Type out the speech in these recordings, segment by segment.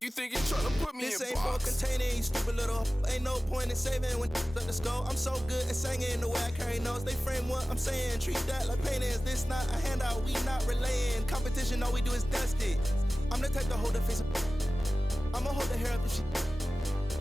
You think you're trying to put me this in ain't for containing, you stupid little. Ain't no point in saving when let us go. I'm so good at singing the way I carry notes. They frame what I'm saying, treat that like paintings. This not a handout, we not relaying. Competition, all we do is dust it. I'm the type to hold the face up. I'ma hold the hair up and shit.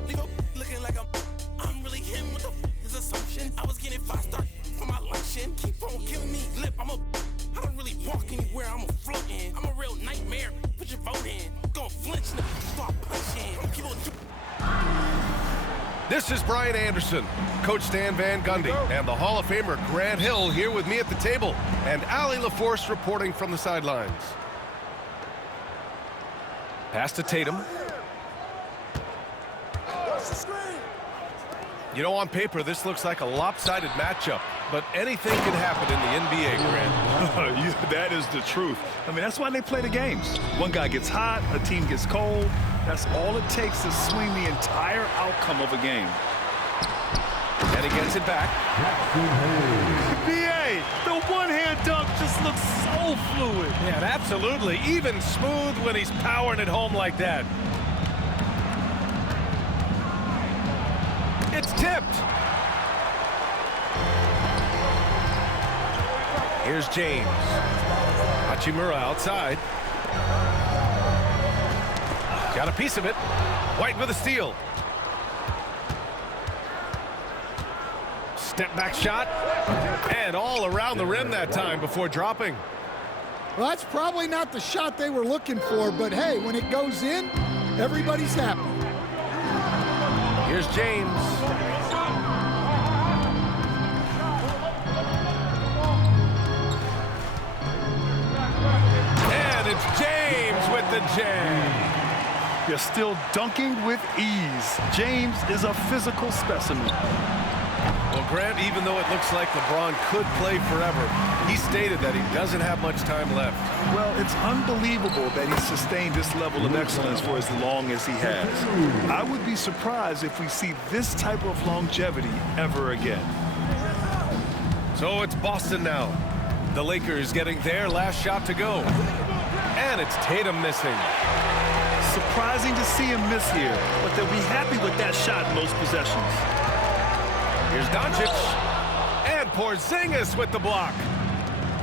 Leave up looking like I'm really him. What the is assumption? I was getting 5-star for my luncheon. Keep on giving me lip. I don't really walk anywhere. I'm a floating. I'm a real nightmare. Put your vote in. Gonna flinch and start punching. This is Brian Anderson, Coach Stan Van Gundy, and the Hall of Famer Grant Hill here with me at the table, and Allie LaForce reporting from the sidelines. Pass to Tatum. You know, on paper, this looks like a lopsided matchup, but anything can happen in the NBA, Grant. That is the truth. I mean, that's why they play the games. One guy gets hot, a team gets cold. That's all it takes to swing the entire outcome of a game. And he gets it back. BA, the one-hand dunk just looks so fluid. Yeah, absolutely. Even smooth when he's powering it home like that. It's tipped. Here's James. Hachimura outside. Got a piece of it. White with a steal. Step back shot. And all around the rim that time before dropping. Well, that's probably not the shot they were looking for, but hey, when it goes in, everybody's happy. Here's James. And it's James with the jam. You're still dunking with ease. James is a physical specimen. Well, Grant, even though it looks like LeBron could play forever, he stated that he doesn't have much time left. Well, it's unbelievable that he sustained this level of excellence for as long as he has. I would be surprised if we see this type of longevity ever again. So it's Boston now. The Lakers getting their last shot to go. And it's Tatum missing. Surprising to see him miss here, but they'll be happy with that shot in most possessions. Here's Doncic. And Porzingis with the block.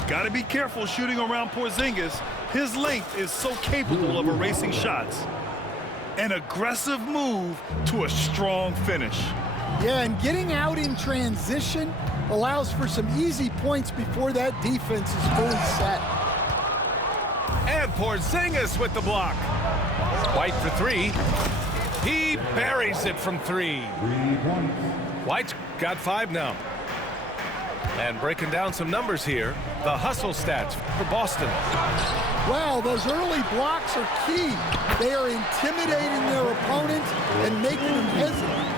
Got to be careful shooting around Porzingis. His length is so capable of erasing shots. An aggressive move to a strong finish. Yeah, and getting out in transition allows for some easy points before that defense is fully set. And Porzingis with the block. White for three. He buries it from three. White's got 5 now. And breaking down some numbers here, the hustle stats for Boston. Wow, those early blocks are key. They are intimidating their opponent and making them hesitate.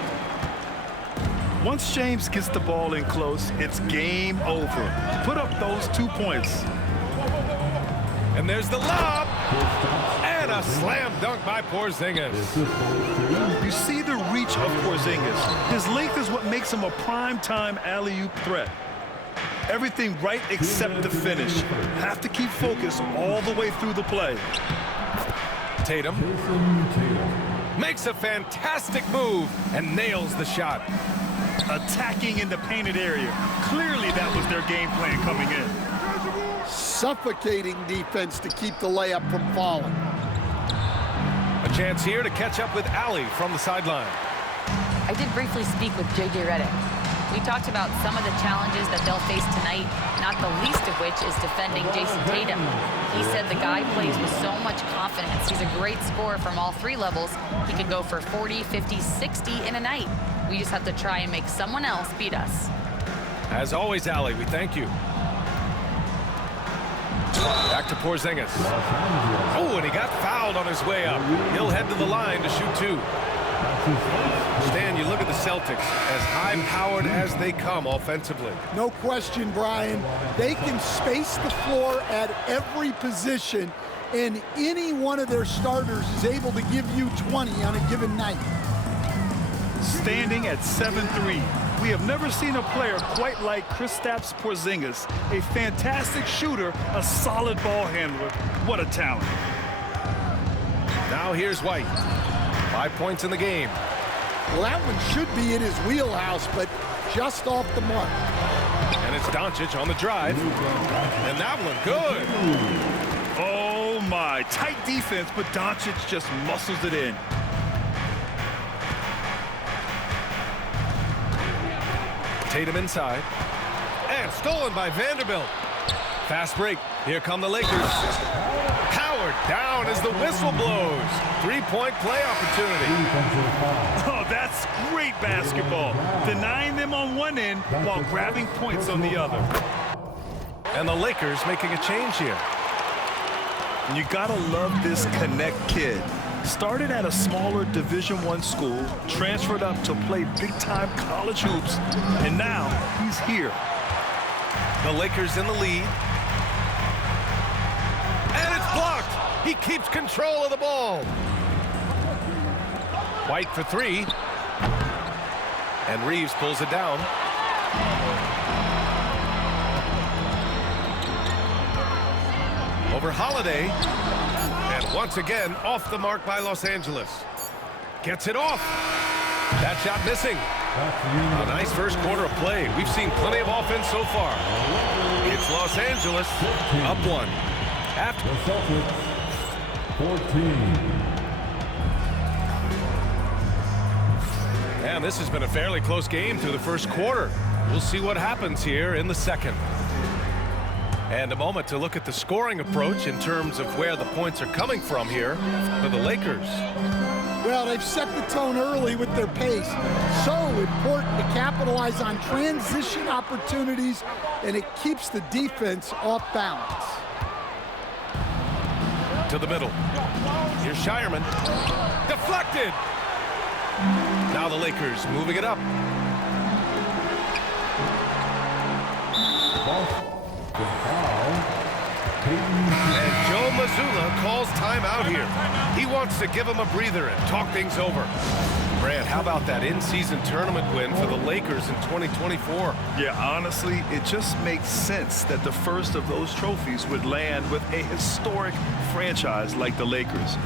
Once James gets the ball in close, it's game over. Put up those 2 points. And there's the lob. And a slam dunk by Porzingis. You see the reach of Porzingis. His length is what makes him a prime-time alley-oop threat. Everything right except the finish. Have to keep focus all the way through the play. Tatum makes a fantastic move and nails the shot. Attacking in the painted area. Clearly that was their game plan coming in. Suffocating defense to keep the layup from falling. A chance here to catch up with Allie from the sideline. I did briefly speak with J.J. Redick. We talked about some of the challenges that they'll face tonight, not the least of which is defending Jason Tatum. He said the guy plays with so much confidence. He's a great scorer from all 3 levels. He could go for 40, 50, 60 in a night. We just have to try and make someone else beat us. As always, Allie, we thank you. Back to Porzingis. Oh, and he got fouled on his way up. He'll head to the line to shoot 2. Stan, you look at the Celtics, as high-powered as they come offensively. No question, Brian. They can space the floor at every position, and any one of their starters is able to give you 20 on a given night. Standing at 7'3", we have never seen a player quite like Kristaps Porzingis. A fantastic shooter, a solid ball handler. What a talent. Now here's White. 5 points in the game. Well, that one should be in his wheelhouse, but just off the mark. And it's Doncic on the drive. And that one good. Oh, my. Tight defense, but Doncic just muscles it in. Tatum inside. And stolen by Vanderbilt. Fast break. Here come the Lakers. Howard down as the whistle blows. 3-point play opportunity. Oh, that's great basketball. Denying them on one end while grabbing points on the other. And the Lakers making a change here. You gotta love this Connect kid. Started at a smaller Division I school, transferred up to play big-time college hoops, and now he's here. The Lakers in the lead. And it's blocked. He keeps control of the ball. White for 3. And Reeves pulls it down. Over Holiday. And once again, off the mark by Los Angeles. Gets it off. That shot missing. A nice first quarter of play. We've seen plenty of offense so far. It's Los Angeles up 1. After the Celtics, 14. And this has been a fairly close game through the first quarter. We'll see what happens here in the second. And a moment to look at the scoring approach in terms of where the points are coming from here for the Lakers. Well, they've set the tone early with their pace. So important to capitalize on transition opportunities, and it keeps the defense off balance. To the middle. Here's Shireman. Deflected. Now the Lakers moving it up. And Joe Mazzulla calls timeout here. He wants to give him a breather and talk things over. Brad, how about that in-season tournament win for the Lakers in 2024? Yeah, honestly, it just makes sense that the first of those trophies would land with a historic franchise like the Lakers.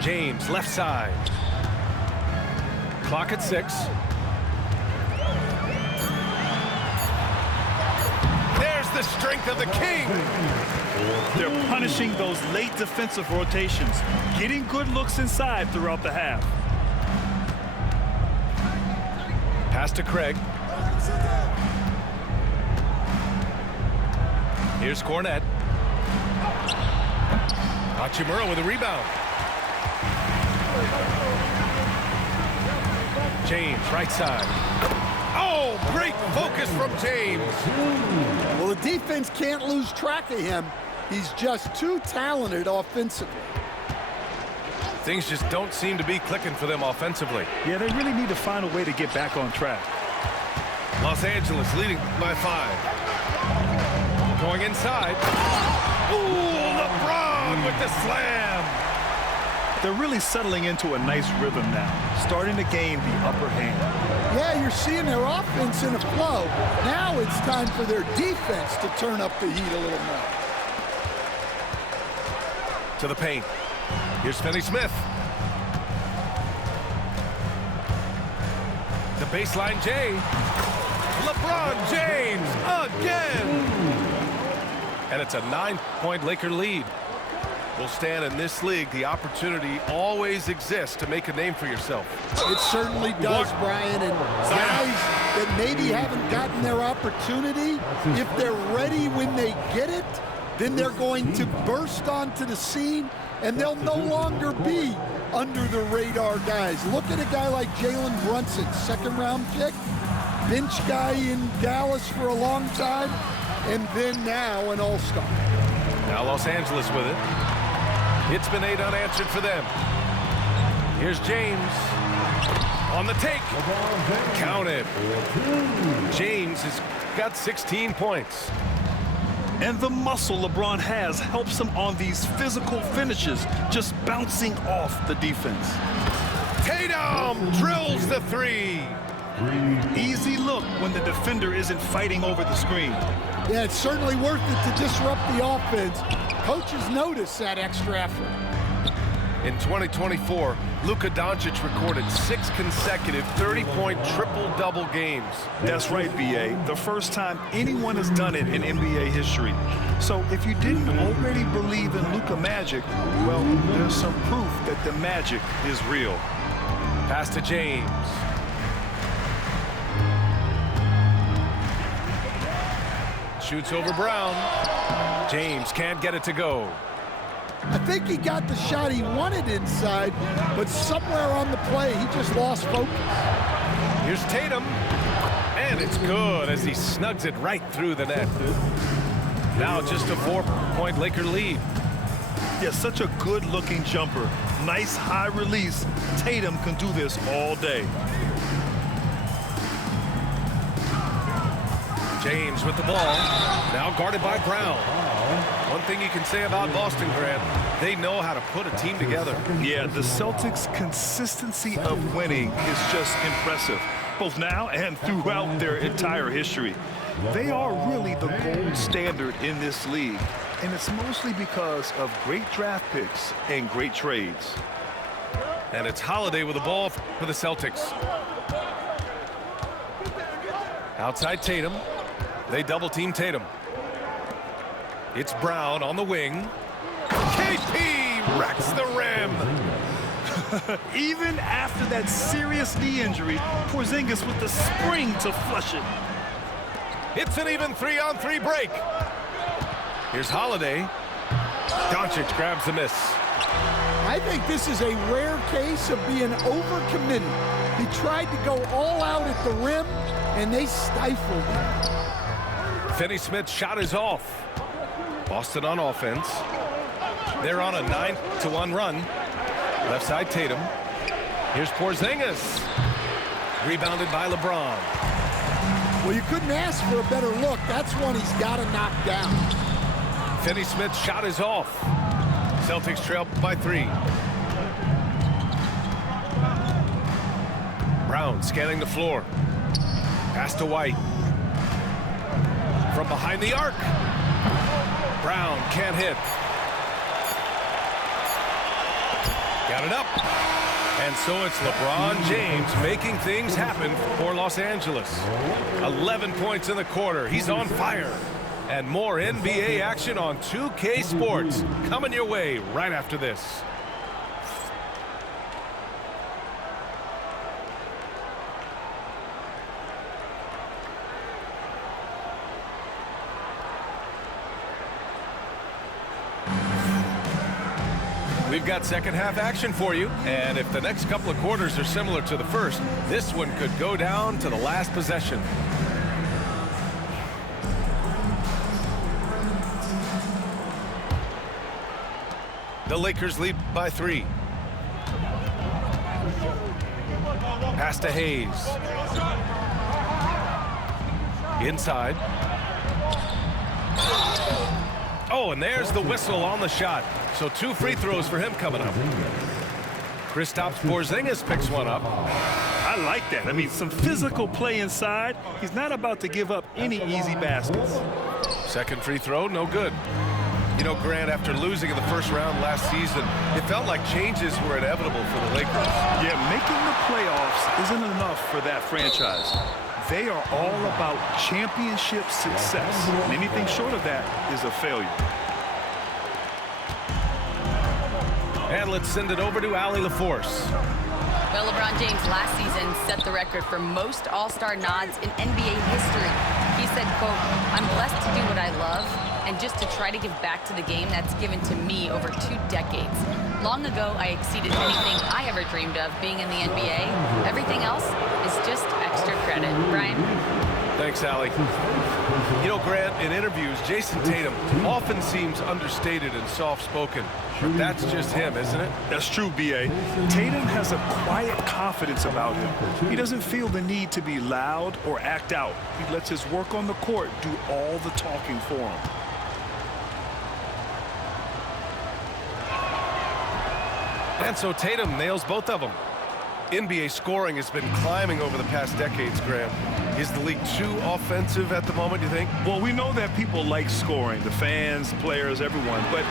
James, left side. Clock at 6. There's the strength of the King. They're punishing those late defensive rotations, getting good looks inside throughout the half. Pass to Craig. Here's Cornette. Hachimura with a rebound. James, right side. Oh, great focus from James. Well, the defense can't lose track of him. He's just too talented offensively. Things just don't seem to be clicking for them offensively. Yeah, they really need to find a way to get back on track. Los Angeles leading by 5. Going inside. Ooh, LeBron with the slam. They're really settling into a nice rhythm now, starting to gain the upper hand. Yeah, you're seeing their offense in a flow. Now it's time for their defense to turn up the heat a little more. To the paint. Here's Finney-Smith. The baseline J. LeBron James again. And it's a 9-point Laker lead. Will stand in this league, the opportunity always exists to make a name for yourself. It certainly does, Brian. And guys that maybe haven't gotten their opportunity, if they're ready when they get it, then they're going to burst onto the scene, and they'll no longer be under-the-radar guys. Look at a guy like Jalen Brunson, second-round pick, bench guy in Dallas for a long time, and then now an all-star. Now Los Angeles with it. It's been 8 unanswered for them. Here's James on the take. Count it. James has got 16 points. And the muscle LeBron has helps him on these physical finishes, just bouncing off the defense. Tatum drills the 3. Easy look when the defender isn't fighting over the screen. Yeah, it's certainly worth it to disrupt the offense. Coaches notice that extra effort. In 2024, Luka Doncic recorded 6 consecutive 30-point triple-double games. That's right, B.A. The first time anyone has done it in NBA history. So if you didn't already believe in Luka magic, well, there's some proof that the magic is real. Pass to James. Shoots over Brown. James can't get it to go. I think he got the shot he wanted inside, but somewhere on the play, he just lost focus. Here's Tatum, and it's good as he snugs it right through the net. Now just a 4-point Laker lead. Yeah, such a good-looking jumper. Nice high release. Tatum can do this all day. James with the ball, now guarded by Brown. One thing you can say about Boston, Grant, they know how to put a team together. Yeah, the Celtics' consistency of winning is just impressive, both now and throughout their entire history. They are really the gold standard in this league, and it's mostly because of great draft picks and great trades. And it's Holiday with the ball for the Celtics. Outside Tatum. They double-team Tatum. It's Brown on the wing. KP wrecks the rim. Even after that serious knee injury, Porzingis with the spring to flush it. It's an even 3-on-3 break. Here's Holiday. Doncic grabs the miss. I think this is a rare case of being overcommitted. He tried to go all out at the rim, and they stifled him. Finney-Smith's shot is off. Boston on offense. They're on a 9-1 run. Left side Tatum. Here's Porzingis. Rebounded by LeBron. Well, you couldn't ask for a better look. That's one he's got to knock down. Finney-Smith's shot is off. Celtics trail by 3. Brown scanning the floor. Pass to White. From behind the arc. Brown can't hit. Got it up. And so it's LeBron James making things happen for Los Angeles. 11 points in the quarter. He's on fire. And more NBA action on 2K Sports coming your way right after this. We've got second half action for you, and if the next couple of quarters are similar to the first, this one could go down to the last possession. The Lakers lead by 3. Pass to Hayes. Inside. Oh, and there's the whistle on the shot. So 2 free throws for him coming up. Kristaps Porzingis picks one up. I like that. I mean, some physical play inside. He's not about to give up any easy baskets. Second free throw, no good. You know, Grant, after losing in the first round last season, it felt like changes were inevitable for the Lakers. Yeah, making the playoffs isn't enough for that franchise. They are all about championship success. And anything short of that is a failure. And let's send it over to Allie LaForce. Well, LeBron James last season set the record for most All-Star nods in NBA history. He said, quote, "I'm blessed to do what I love, and just to try to give back to the game that's given to me over 2 decades. Long ago, I exceeded anything I ever dreamed of being in the NBA. Everything else is just extra credit. Brian? Thanks, Allie. You know, Grant, in interviews, Jason Tatum often seems understated and soft-spoken. But that's just him, isn't it? That's true, B.A. Tatum has a quiet confidence about him. He doesn't feel the need to be loud or act out. He lets his work on the court do all the talking for him. And so Tatum nails both of them. NBA scoring has been climbing over the past decades, Graham. Is the league too offensive at the moment, do you think? Well, we know that people like scoring, the fans, players, everyone, but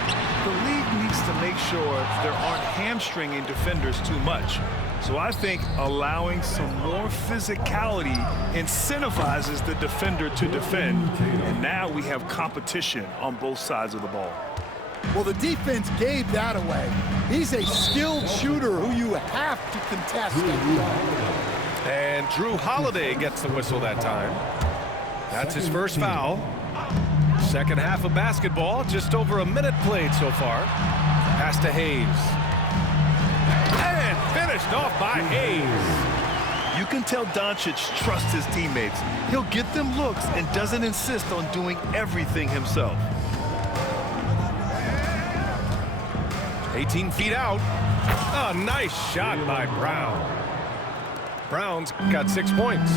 the league needs to make sure there aren't hamstringing defenders too much. So I think allowing some more physicality incentivizes the defender to defend, and now we have competition on both sides of the ball. Well, the defense gave that away. He's a skilled shooter who you have to contest. And Drew Holiday gets the whistle that time. That's his first foul. Second half of basketball, just over a minute played so far. Pass to Hayes. And finished off by Hayes. You can tell Doncic trusts his teammates. He'll get them looks and doesn't insist on doing everything himself. 18 feet out. A nice shot by Brown. Brown's got 6 points.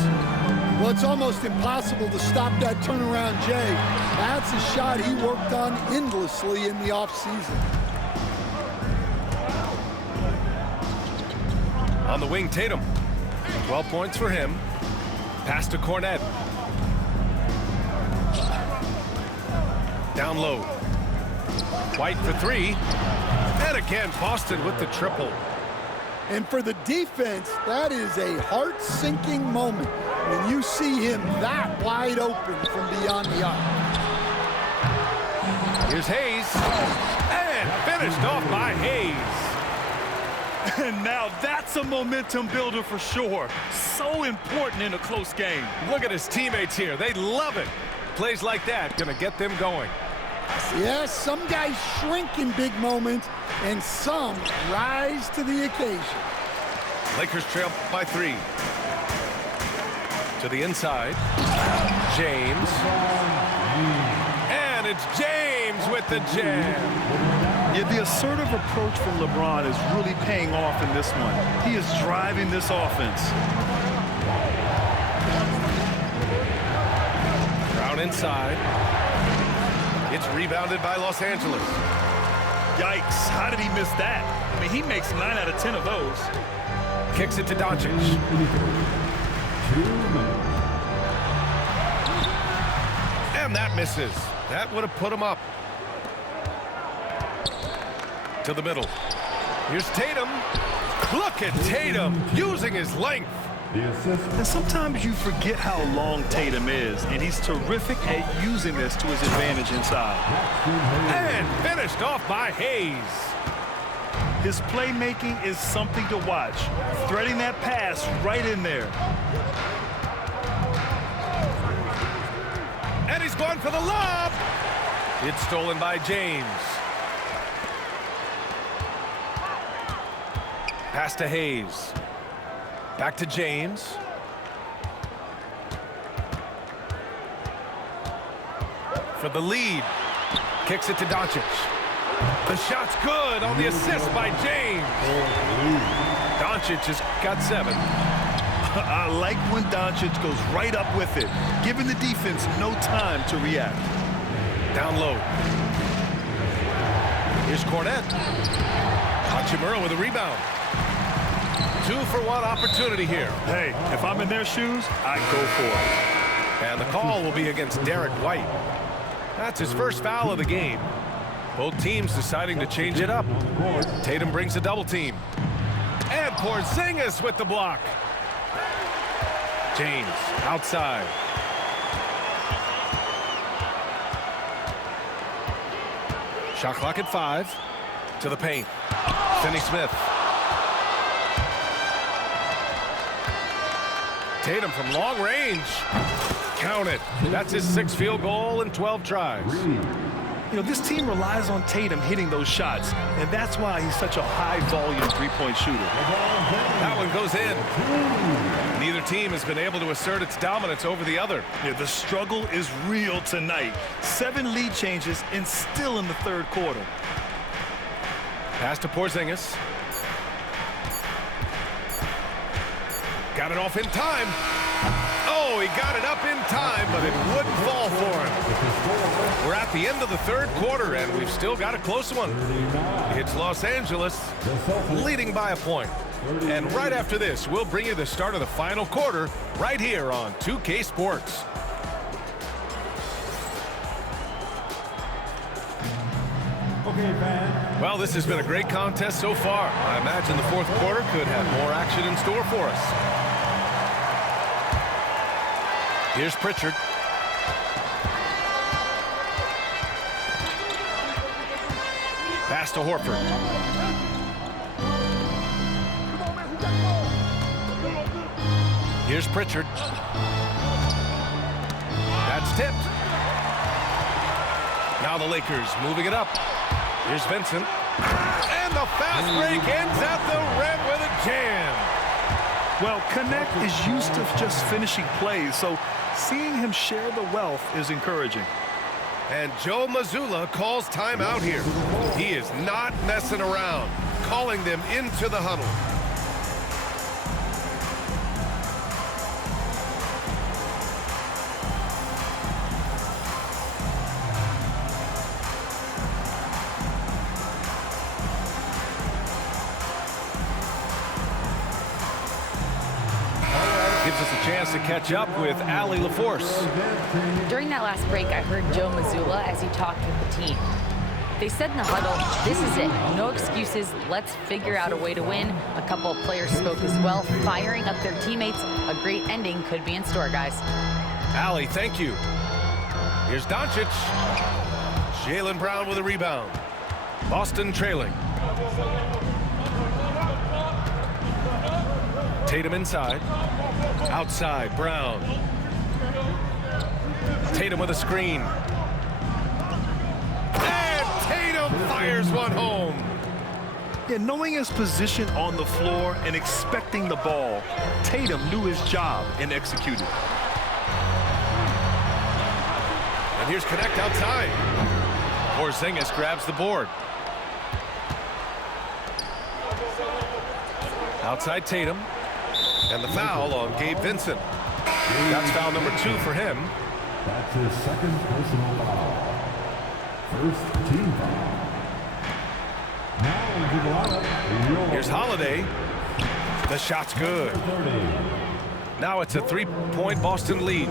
Well, it's almost impossible to stop that turnaround, Jay. That's a shot he worked on endlessly in the offseason. On the wing, Tatum. 12 points for him. Pass to Cornet. Down low. White for 3. And again, Boston with the triple. And for the defense, that is a heart-sinking moment when you see him that wide open from beyond the arc. Here's Hayes. And finished off by Hayes. And now that's a momentum builder for sure. So important in a close game. Look at his teammates here. They love it. Plays like that gonna get them going. Yes, some guys shrink in big moments, and some rise to the occasion. Lakers trail by 3. To the inside. James. And it's James with the jam. Yeah, the assertive approach from LeBron is really paying off in this one. He is driving this offense. Brown inside. It's rebounded by Los Angeles. Yikes, how did he miss that? I mean, he makes 9 out of 10 of those. Kicks it to Doncic. And that misses. That would have put him up. To the middle. Here's Tatum. Look at Tatum using his length. And sometimes you forget how long Tatum is, and he's terrific at using this to his advantage inside. And finished off by Hayes. His playmaking is something to watch. Threading that pass right in there. And he's going for the lob. It's stolen by James. Pass to Hayes. Back to James. For the lead. Kicks it to Doncic. The shot's good on the assist by James. Doncic has got 7. I like when Doncic goes right up with it, giving the defense no time to react. Down low. Here's Cornet. Hachimura with a rebound. 2-for-1 opportunity here. Hey, if I'm in their shoes, I'd go for it. And the call will be against Derek White. That's his first foul of the game. Both teams deciding to change it up. Tatum brings a double team. And Porzingis with the block. James outside. Shot clock at 5. To the paint. Finney-Smith. Tatum from long range. Count it. That's his 6th field goal in 12 tries. You know, this team relies on Tatum hitting those shots, and that's why he's such a high-volume three-point shooter. That one goes in. Neither team has been able to assert its dominance over the other. Yeah, the struggle is real tonight. 7 lead changes and still in the third quarter. Pass to Porzingis. Got it off in time. Oh, he got it up in time, but it wouldn't fall for him. We're at the end of the third quarter, and we've still got a close one. It's Los Angeles leading by a point. And right after this, we'll bring you the start of the final quarter right here on 2K Sports. Well, this has been a great contest so far. I imagine the fourth quarter could have more action in store for us. Here's Pritchard. Pass to Horford. Here's Pritchard. That's tipped. Now the Lakers moving it up. Here's Vincent. And the fast break ends at the rim with a jam. Well, Connect is used to just finishing plays, so seeing him share the wealth is encouraging. And Joe Mazzulla calls timeout here. He is not messing around, calling them into the huddle. Gives us a chance to catch up with Allie LaForce. During that last break, I heard Joe Mazzulla as he talked with the team. They said in the huddle, this is it. No excuses. Let's figure out a way to win. A couple of players spoke as well, firing up their teammates. A great ending could be in store, guys. Allie, thank you. Here's Doncic. Jaylen Brown with a rebound. Boston trailing. Tatum inside. Outside, Brown. Tatum with a screen. And Tatum fires one home. Yeah, knowing his position on the floor and expecting the ball, Tatum knew his job and executed. And here's Connect outside. Porzingis grabs the board. Outside Tatum. And the foul on Gabe Vincent. That's foul number 2 for him. That's his second personal foul. First team foul. Now into the lineup. Here's Holiday. The shot's good. 30. Now it's a 3-point Boston lead.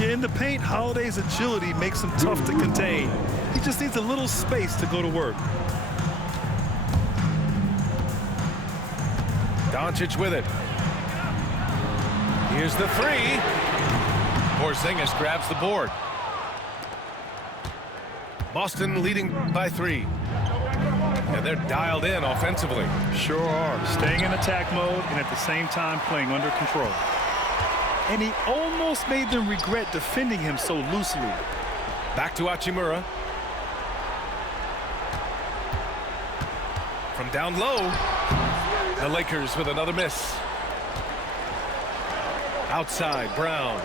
Yeah, in the paint, Holiday's agility makes him tough to contain. He just needs a little space to go to work. Doncic with it. Here's the 3. Porzingis grabs the board. Boston leading by 3. And they're dialed in offensively. Sure are. Staying in attack mode and at the same time playing under control. And he almost made them regret defending him so loosely. Back to Hachimura. From down low, the Lakers with another miss. Outside, Brown.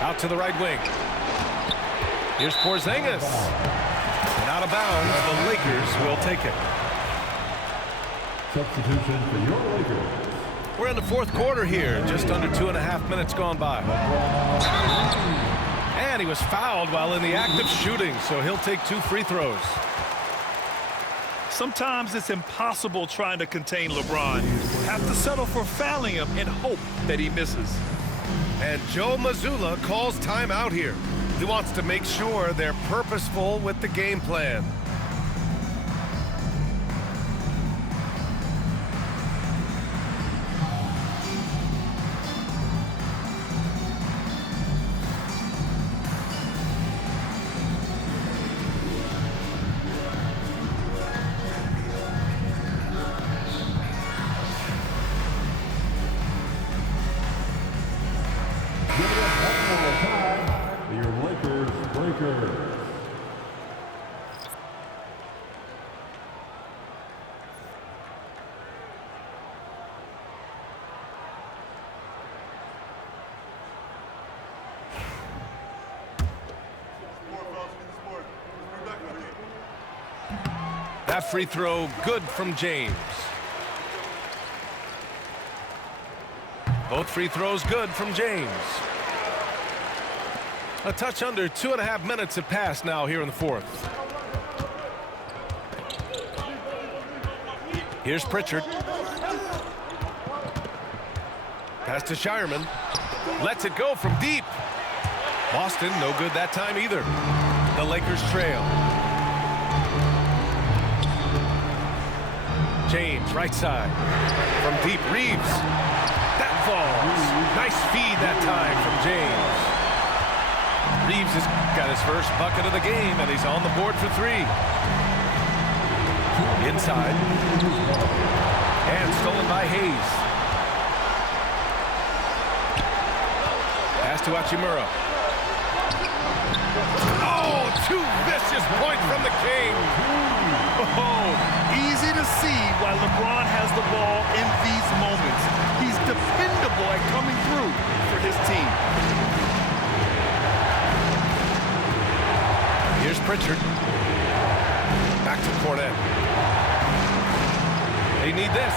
Out to the right wing. Here's Porzingis. And out of bounds, the Lakers will take it. Substitution for your Lakers. We're in the fourth quarter here, just under 2.5 minutes gone by. And he was fouled while in the act of shooting, so he'll take 2 free throws. Sometimes it's impossible trying to contain LeBron. Have to settle for fouling him and hope that he misses. And Joe Mazzulla calls timeout here. He wants to make sure they're purposeful with the game plan. That free throw good from James. Both free throws good from James. A touch under 2.5 minutes have passed now here in the fourth. Here's Pritchard. Pass to Shireman. Lets it go from deep. Boston no good that time either. The Lakers trail. James right side. From deep, Reeves. That falls. Nice feed that time from James. Reeves has got his first bucket of the game, and he's on the board for three. Inside. And stolen by Hayes. Pass to Hachimura. Oh, too vicious point from the King. Oh, easy to see why LeBron has the ball in these moments. He's dependable at coming through for his team. Here's Pritchard. Back to Kornet. They need this.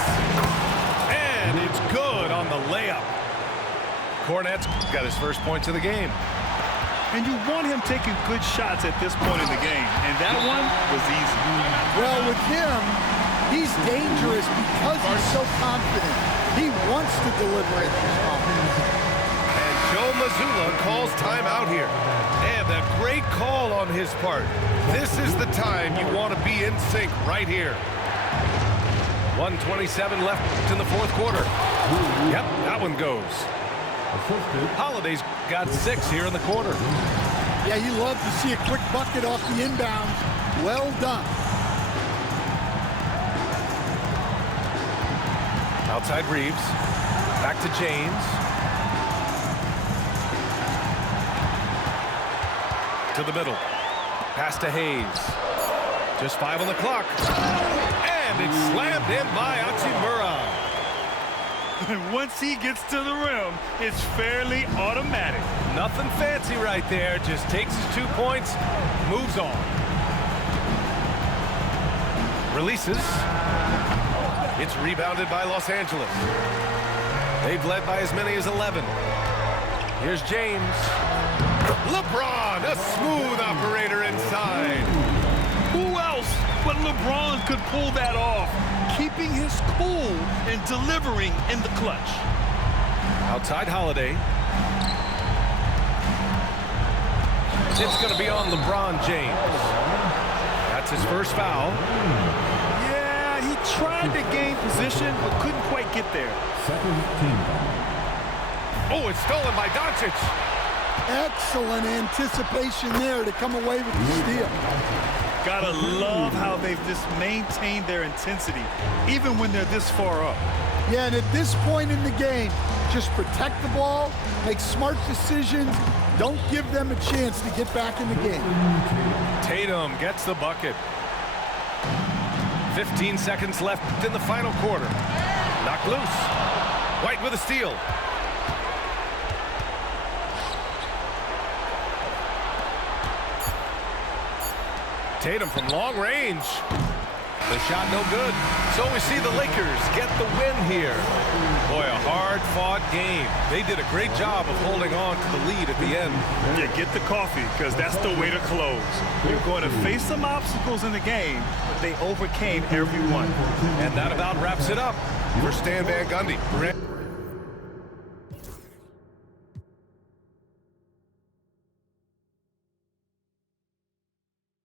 And it's good on the layup. Kornet's got his first points of the game. And you want him taking good shots at this point in the game. And that one was easy. Well, with him, he's dangerous because he's so confident. He wants to deliver it. And Joe Mazzulla calls timeout here. And a great call on his part. This is the time you want to be in sync right here. 1:27 left in the fourth quarter. Yep, that one goes. Holiday's got 6 here in the quarter. Yeah, you love to see a quick bucket off the inbound. Well done. Outside Reeves. Back to James. To the middle. Pass to Hayes. Just 5 on the clock. And it's slammed in by Hachimura. And once he gets to the rim, it's fairly automatic. Nothing fancy right there. Just takes his 2 points, moves on. Releases. It's rebounded by Los Angeles. They've led by as many as 11. Here's James. LeBron, a smooth operator inside. Who else but LeBron could pull that off? Keeping his cool and delivering in the clutch. Outside Holiday. It's going to be on LeBron James. That's his first foul. Yeah, he tried to gain position, but couldn't quite get there. Oh, it's stolen by Doncic. Excellent anticipation there to come away with the steal. Gotta love how they've just maintained their intensity, even when they're this far up. Yeah, and at this point in the game, just protect the ball, make smart decisions, don't give them a chance to get back in the game. Tatum gets the bucket. 15 seconds left in the final quarter. Knocked loose. White with a steal. Tatum from long range. The shot no good. So we see the Lakers get the win here. Boy, a hard-fought game. They did a great job of holding on to the lead at the end. Yeah, get the coffee, because that's the way to close. You're going to face some obstacles in the game, but they overcame every one. And that about wraps it up for Stan Van Gundy.